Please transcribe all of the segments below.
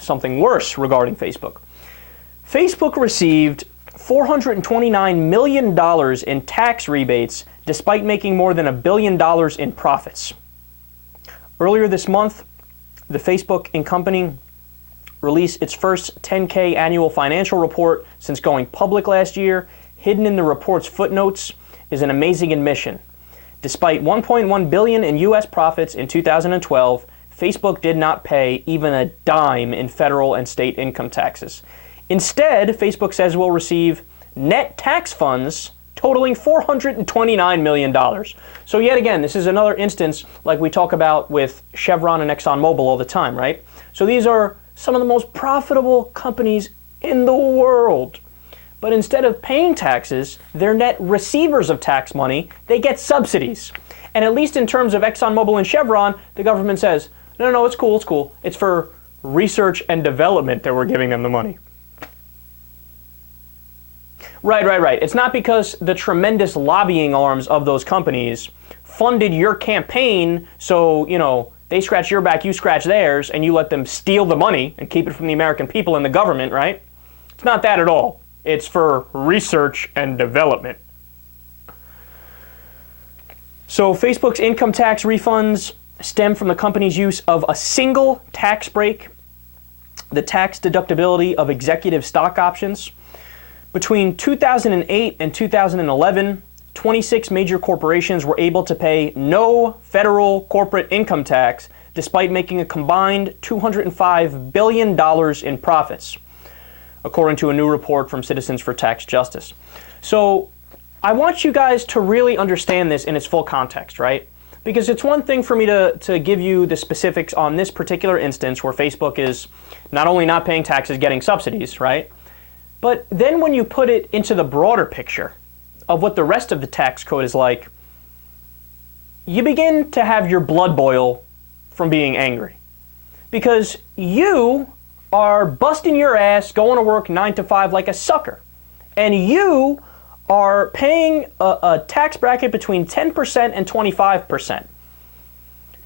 something worse regarding Facebook. Facebook received $429 million in tax rebates despite making more than $1 billion in profits. Earlier this month, the Facebook and company released its first 10K annual financial report since going public last year. Hidden in the report's footnotes is an amazing admission. Despite $1.1 billion in U.S. profits in 2012, Facebook did not pay even a dime in federal and state income taxes. Instead, Facebook says will receive net tax funds totaling $429 million. So yet again, this is another instance like we talk about with Chevron and ExxonMobil all the time, right? So these are some of the most profitable companies in the world. But instead of paying taxes, they're net receivers of tax money. They get subsidies. And at least in terms of ExxonMobil and Chevron, the government says, no, it's cool, it's cool. It's for research and development that we're giving them the money. Right. It's not because the tremendous lobbying arms of those companies funded your campaign, so, they scratch your back, you scratch theirs, and you let them steal the money and keep it from the American people and the government, right? It's not that at all. It's for research and development. So Facebook's income tax refunds stem from the company's use of a single tax break, the tax deductibility of executive stock options. Between 2008 and 2011, 26 major corporations were able to pay no federal corporate income tax despite making a combined $205 billion in profits, according to a new report from Citizens for Tax Justice. So I want you guys to really understand this in its full context, right? Because it's one thing for me to give you the specifics on this particular instance where Facebook is not only not paying taxes, getting subsidies, right? But then when you put it into the broader picture of what the rest of the tax code is like, you begin to have your blood boil from being angry. Because you are busting your ass, going to work 9 to 5 like a sucker. And you are paying a tax bracket between 10% and 25%.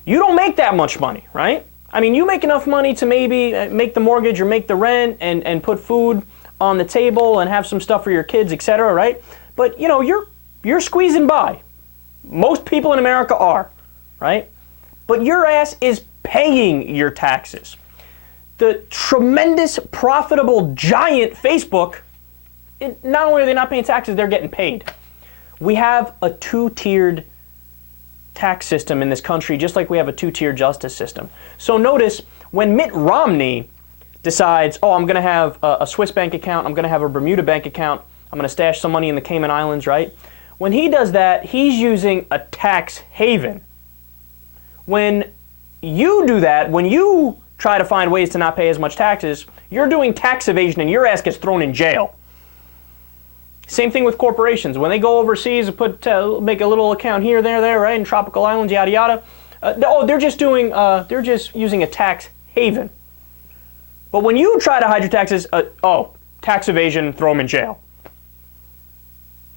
You don't make that much money, right? I mean, you make enough money to maybe make the mortgage or make the rent and put food on the table and have some stuff for your kids, etc., right? But, you're squeezing by. Most people in America are, right? But your ass is paying your taxes. The tremendous, profitable, giant Facebook, not only are they not paying taxes, they're getting paid. We have a two-tiered tax system in this country, just like we have a two-tier justice system. So notice, when Mitt Romney decides, I'm going to have a Swiss bank account, I'm going to have a Bermuda bank account, I'm going to stash some money in the Cayman Islands, right? When he does that, he's using a tax haven. When you do that, when you try to find ways to not pay as much taxes, you're doing tax evasion and your ass gets thrown in jail. Same thing with corporations. When they go overseas and make a little account here, there, right, in tropical islands, yada, yada, they're just using a tax haven. But when you try to hide your taxes, tax evasion, throw them in jail.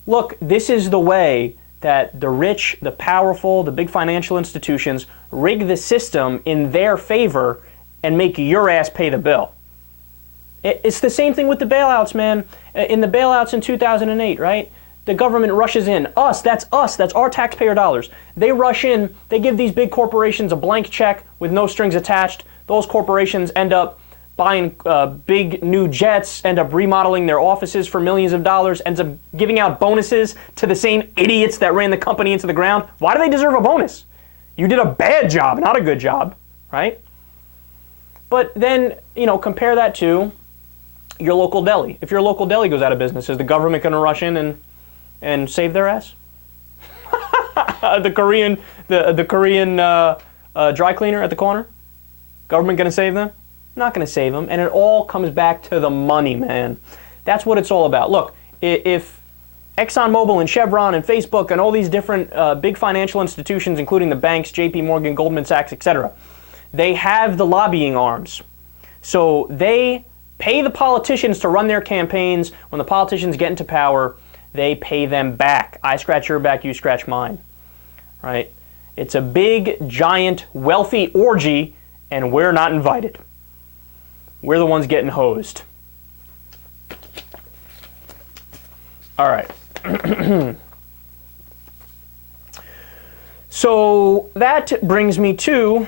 Look, this is the way that the rich, the powerful, the big financial institutions rig the system in their favor and make your ass pay the bill. It's the same thing with the bailouts, man. In the bailouts in 2008, right? The government rushes in. That's our taxpayer dollars. They rush in, they give these big corporations a blank check with no strings attached. Those corporations end up buying big new jets, end up remodeling their offices for millions of dollars, ends up giving out bonuses to the same idiots that ran the company into the ground. Why do they deserve a bonus? You did a bad job, not a good job, right? But then, compare that to your local deli. If your local deli goes out of business, is the government going to rush in and save their ass? the Korean dry cleaner at the corner? Government going to save them? Not going to save them. And it all comes back to the money, man. That's what it's all about. Look, if ExxonMobil and Chevron and Facebook and all these different big financial institutions, including the banks, JP Morgan, Goldman Sachs, etc., they have the lobbying arms. So they pay the politicians to run their campaigns. When the politicians get into power, they pay them back. I scratch your back, you scratch mine. Right? It's a big, giant, wealthy orgy, and we're not invited. We're the ones getting hosed. All right. So that brings me to